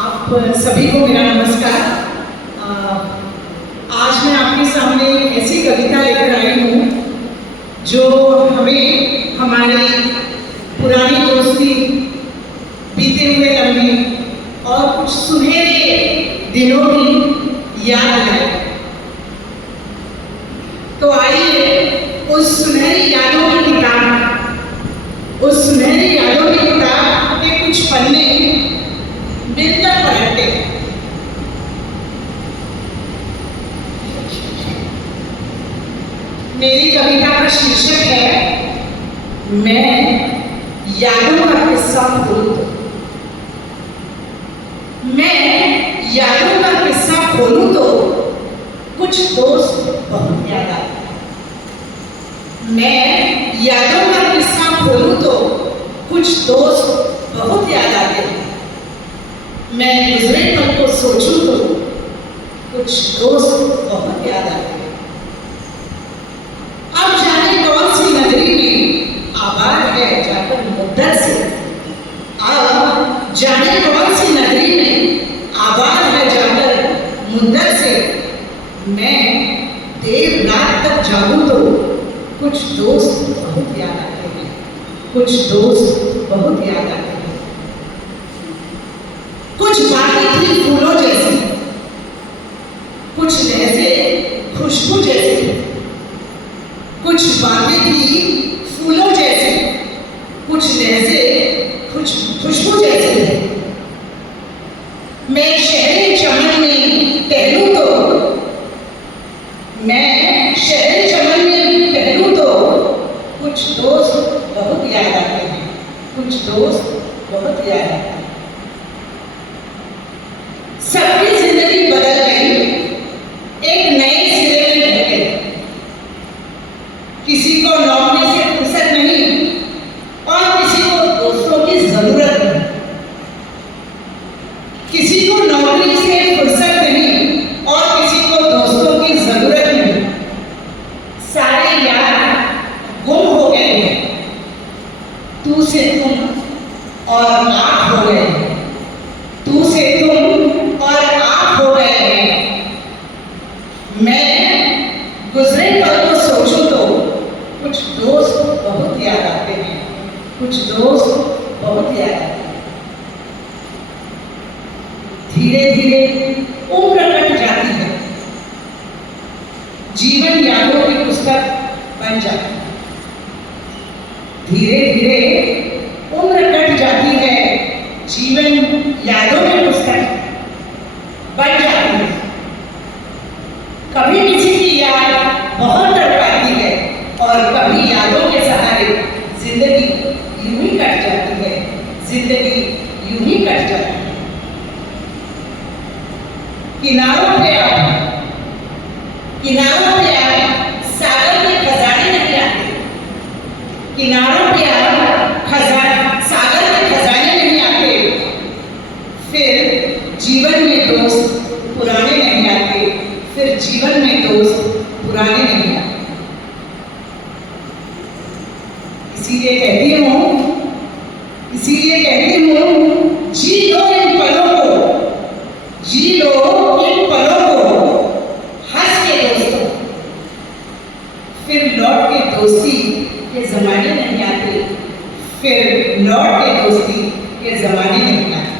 आप सभी को मेरा नमस्कार। आज मैं आपके सामने ऐसी कविता लेकर आई हूँ जो हमें हमारी पुरानी दोस्ती, बीते हुए लम्हे और कुछ सुनहरे दिनों की याद है। तो आइए उस सुनहरी यादों की किताब, उस सुनहरी यादों की किताब के कुछ पन्ने मिलकर पलटते हैं। मेरी कविता का शीर्षक है मैं यादों का किस्सा खोलूं तो। मैं यादों का किस्सा खोलूं तो कुछ दोस्त बहुत याद आते हैं। मैं यादों का किस्सा खोलूं तो कुछ दोस्त बहुत याद आते हैं। मैं गुजरे पल को सोचूं तो कुछ दोस्त बहुत याद आते हैं। अब जाने कौन सी नगरी में आबाद है जाकर मुद्दत से। अब जाने कौन सी नगरी में आबाद है जाकर मुद्दत से। मैं देर रात तक जागूं तो कुछ दोस्त बहुत याद आते हैं। कुछ दोस्त बहुत याद आते हैं। कुछ बातें थी फूलों जैसी, कुछ लहज़े खुशबू जैसी। कुछ बातें थी फूलों जैसी, कुछ लहज़े खुशबू जैसी। मैं शहरी चमन में टहलूं तो, मैं शहरी चमन में टहलूं तो कुछ दोस्त बहुत याद आते हैं। कुछ दोस्त बहुत याद आते हैं। सबकी जिंदगी बदल गई, एक नए सिरे में ढह गई। किसी को नौकरी से फुर्सत नहीं और किसी को दोस्तों की जरूरत नहीं। किसी को नौकरी से फुर्सत नहीं और किसी को दोस्तों की जरूरत नहीं। सारे यार गुम हो गए हैं, तू से तुम और आप हो गए। तू से तुम और आप हो गए हैं। मैं गुजरे पल को सोचूं तो कुछ दोस्त बहुत याद आते हैं। कुछ दोस्त बहुत याद आते हैं। धीरे धीरे उम्र कट जाती है, जीवन यादों की पुस्तक बन जाती है। धीरे धीरे उम्र कट जाती है, जीवन यादों की पुस्तक बन जाती है। कभी किसी की याद बहुत तड़पाती है और कभी यादों के सहारे जिंदगी यूं ही कट जाती है। जिंदगी यूं ही कट जाती है। किनारों पे आप, किनारों पे आप सागर के खजाने नहीं आते। किनारों पे आप सागर के खजाने नहीं आते। फिर जीवन में दोस्त पुराने नहीं आते। फिर जीवन में दोस्त पुराने नहीं आते। इसीलिए कहती हूँ जी लो इन पलों को, जी लो इन पलों को हंस के दोस्तों। फिर लौट के दोस्ती के जमाने नहीं आते। फिर लौट के दोस्ती के जमाने नहीं आते।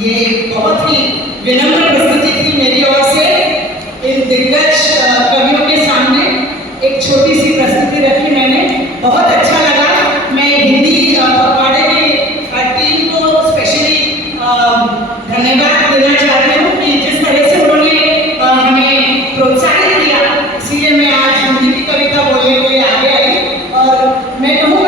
ये बहुत ही विनम्र प्रस्तुति थी मेरी ओर से। इन दिग्गज कवियों के सामने एक छोटी सी प्रस्तुति रखी मैंने। बहुत अच्छा लगा। मैं हिंदी पखवाड़े की टीम को स्पेशली धन्यवाद देना चाहती हूँ कि जिस तरह से उन्होंने हमें प्रोत्साहित किया। इसीलिए मैं आज हिंदी की कविता बोलने के लिए आगे आई और मैं कहूँ